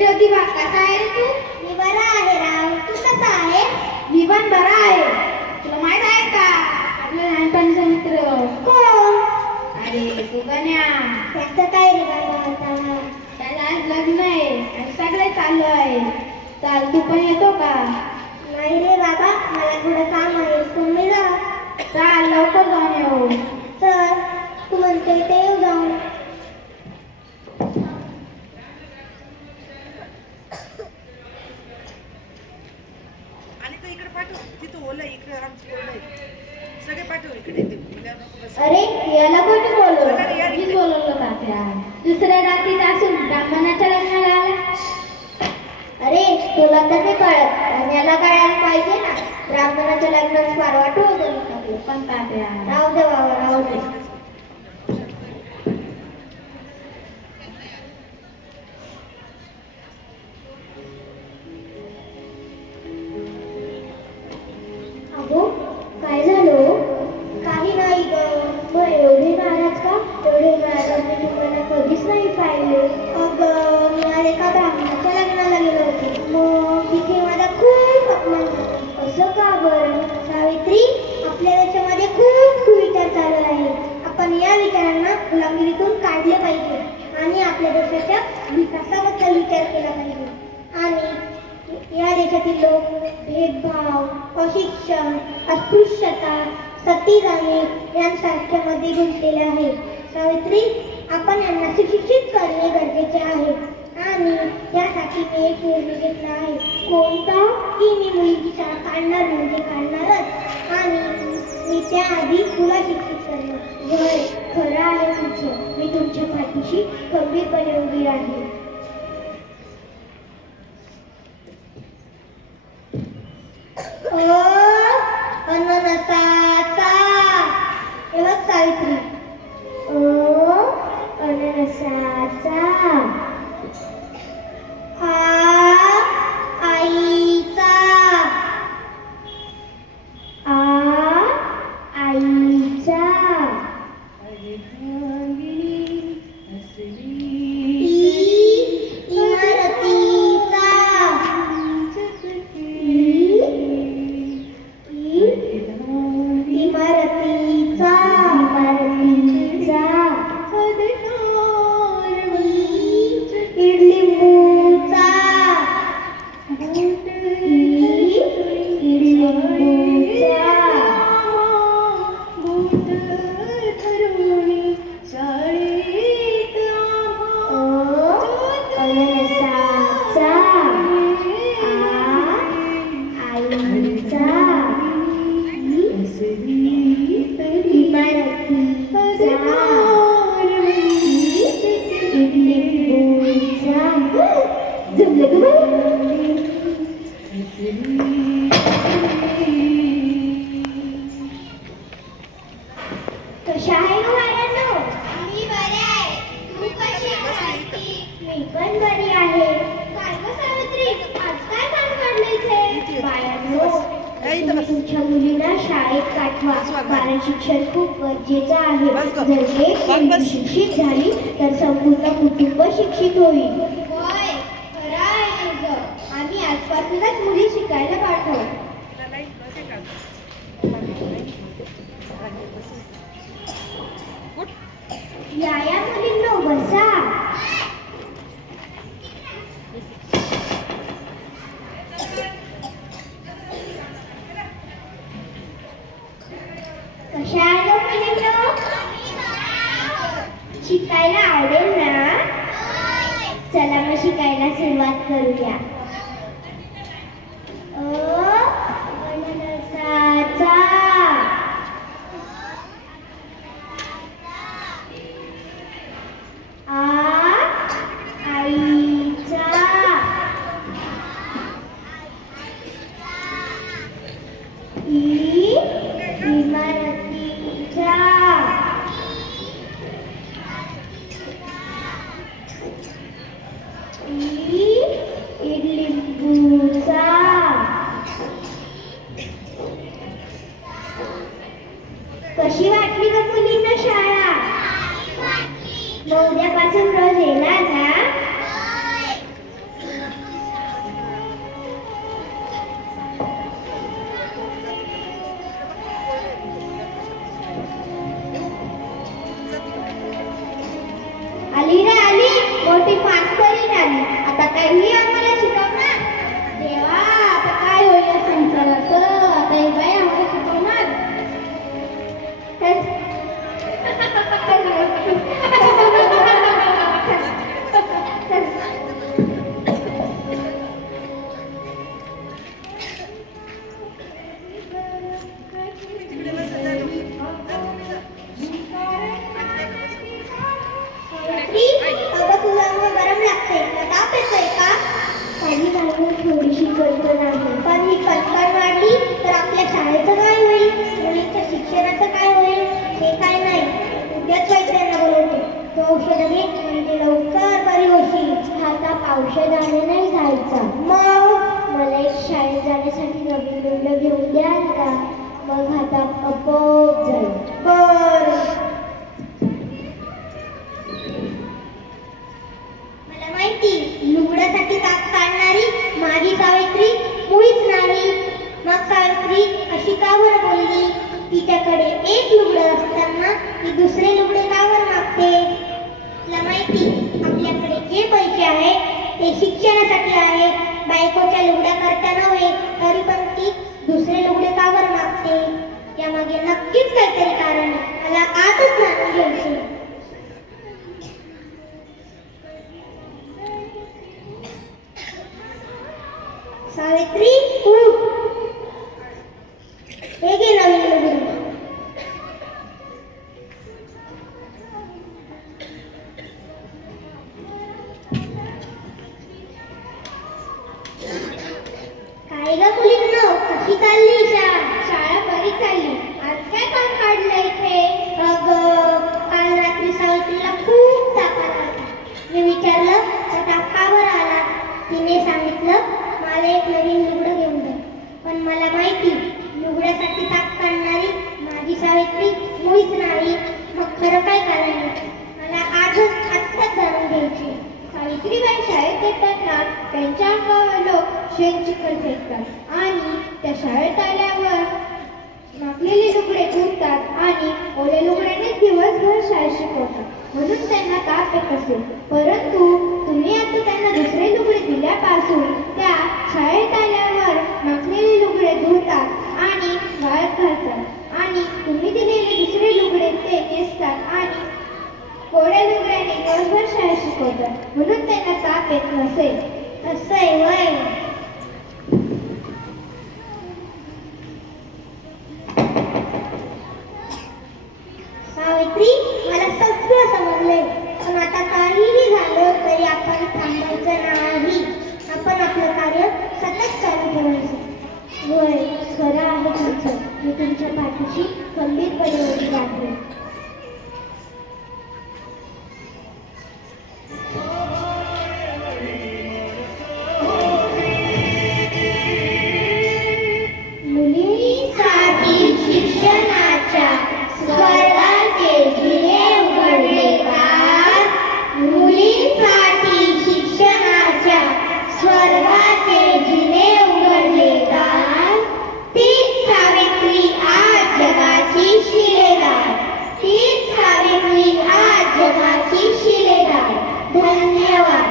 ज्योतिबा, कसा आहे रे तू? मी बरा आहे राव, तू कसा आहे? मी पण बरा आहे. तुला माहित आहे का आपल्या लहानपणीचा मित्र कोण? अरे तू गण्या. त्याचं काय रे बाबा आता? त्याला आज लग्न आहे आणि सगळे चालू आहे. चाल तू पण येतो का? नाही रे बाबा, मला थोडं काम आहे, तुम्ही जा. चाल लवकर जाऊन येऊ. तर तू म्हणते ते येऊ जाऊन. आणि तो इकडे पाठव, तिथं ओला इकडे आमचं ओला आहे, सगळे पाठव इकडे. अरे याला कोणी बोलवलं? मीच बोलवलं तात्या. दुसऱ्या रात्रीत असून ब्राह्मणाच्या लग्नाला आला. अरे तुला तर ते कळत आणि याला कळायला पाहिजे ना. ब्राह्मणाच्या लग्नात फार वाटू होतं. पण तात्या राहू दे बाबा, राहू दे. अगो काय झालं? काही नाही ग. मग एवढे नाराज का? एवढे नाराज मी तुम्हाला कधीच नाही पाहिले. अगं मी आज एका ब्राह्मणाच्या लग्नाला गेलो होते. मग तिथे माझा खूप अपमान झाला. असं का बरं? सावित्री, आपल्या देशामध्ये खूप कुविचार चालू आहे. आपण या विचारांना गुलामगिरीतून काढले पाहिजे आणि आपल्या देशाच्या विकासाबद्दल विचार केला पाहिजे. आणि या देशातील लोक भेदभाव, अशिक्षण, अस्पृश्यता, सती जाणे यांसारख्यामध्ये गुंतलेले आहे. सावित्री, आपण यांना सुशिक्षित करणे गरजेचे आहे आणि यासाठी मी एक निर्णय घेतला आहे. कोणता? की मी मुलीची शाळा काढणार म्हणजे काढणारच आणि मी त्याआधी तुला शिक्षित करणार. होय, खरं आहे तुमचं. मी तुमच्या पाठीशी खंबीरपणे उभी राहील. अननसाचा. हे बघ सावित्री. अननसाचा. हा आईचा. आईचा. इमारतीचा. इमारतीचा. इडलिंबूचा. कशा आहे बाळांनो? मी बरी आहे. तू कशी आहेस? मी पण बरी आहे. काय गं सावित्री, आज काय काम काढलंयस? बाळांनो, तुम्ही तुमच्या मुलीला शाळेत पाठवा. कारण शिक्षण खूप गरजेचं आहे. जर एक मुलगी शिक्षित झाली तर संपूर्ण कुटुंब शिक्षित होईल. होय, खरं आहे तुझं. आम्ही आजपासूनच मुली शिकायला पाठवू. या मुलींनो, बसा. कशा आहे मुलींनो? शिकायला आवडेल ना? चला मग शिकायला सुरुवात करूया. अननसाचा. इमारतीचा. इडली. मोठी झाली, आता काही आम्हाला शिकवणार? देवा, आता काय होईल या संसाराचं? आता ही बाई आम्हाला शिकवणार? तिकडे बस जा लवकर. अगं तुला अंग गरम लागते का ताप येतोय का? माझी बायको थोडीशी कल्पना आहे, पण ही कल्पना वाढली तर आपल्या शाळेचं काय होईल, मुलीच्या शिक्षणाचं काय होईल हे काय नाही. उद्याच वैद्यांना बोलवते, तो औषध घे म्हणजे लवकर बरी होशील. आता औषधाने नाही जायचं, मग मला एक शाळेत जाण्यासाठी नवीन मुलं घेऊन द्याल का? मग हातात आपोआप जाईल. बरं. मला माहिती, लुगड्यासाठी ताक काढणारी माझी सावित्री मुळीच नाही. मग सावित्री अशी का बरं बोलली? तिच्याकडे एक लुगडं असताना ती दुसरे लुगडे का बरं मागते? तुला माहिती, आपल्याकडे जे पैसे आहेत ते शिक्षणासाठी आहेत. बायकोच्या लुगड्या करता नव्हे, तरी पण ती दुसरे लुगडे का बरं मागते? यामागे नक्कीच काहीतरी कारण आहे, मला आजच जाणून घ्यायचे. सावित्री, उठ. हे घे नवीन लुगडे. काय ग मुलींनो, कशी चालली शाळा? शाळा बरी चालली. आज काय काम काढलं इथे? अगं, काल रात्री सावित्रीला खूप ताप आला होता. मी विचारलं तर ताप का बरं आला? तिने सांगितलं मला एक नवीन लुगडं घेऊन दे. पण मला माहिती, लुगड्यासाठी ताप काढणारी माझी सावित्री मुळीच नाही. मग खरं काय कारण आहे? मला आत्ताच जाणून घ्यायची. सावित्रीबाई शाळेत येताना त्यांच्या अंगावर लोक शेण चिखल फेकतात आणि त्या शाळेत आल्यावर माखलेले लुगडे धुतात आणि ओले लुगड्याने दिवसभर शाळेत शिकवतात, म्हणून त्यांना ताप येत असेल. परंतु तुम्ही आता त्यांना दुसरे लुगडे दिल्यापासून त्या शाळेत आल्यावर माखलेले लुगडे धुतात आणि वाळत घालतात आणि तुम्ही दिलेले दुसरे लुगडे ते नेसतात आणि कोड्या लुगड्याने दिवसभर शाळेत शिकवतात, म्हणून त्यांना ताप येत नसेल. असं आहे वय. सावित्री, मला सगळं समजलंय, पण आता काहीही झालं तरी आपण थांबायचं नाही. आपण आपलं कार्य सतत चालू ठेवायचं. वय, खरं आहे तुमचं. मी तुमच्या पाठीशी खंबीरपणे उभी आहे. मुलींसाठी शिक्षणाच्या स्वर्गाचे जिने उघडलेगार. मुलींसाठी शिक्षणाच्या स्वर्गाचे जिने उघडलेगार. तीच सावित्री आज जगाची शिलेदार. तीच सावित्री आज जगाची शिलेदार. धन्यवाद.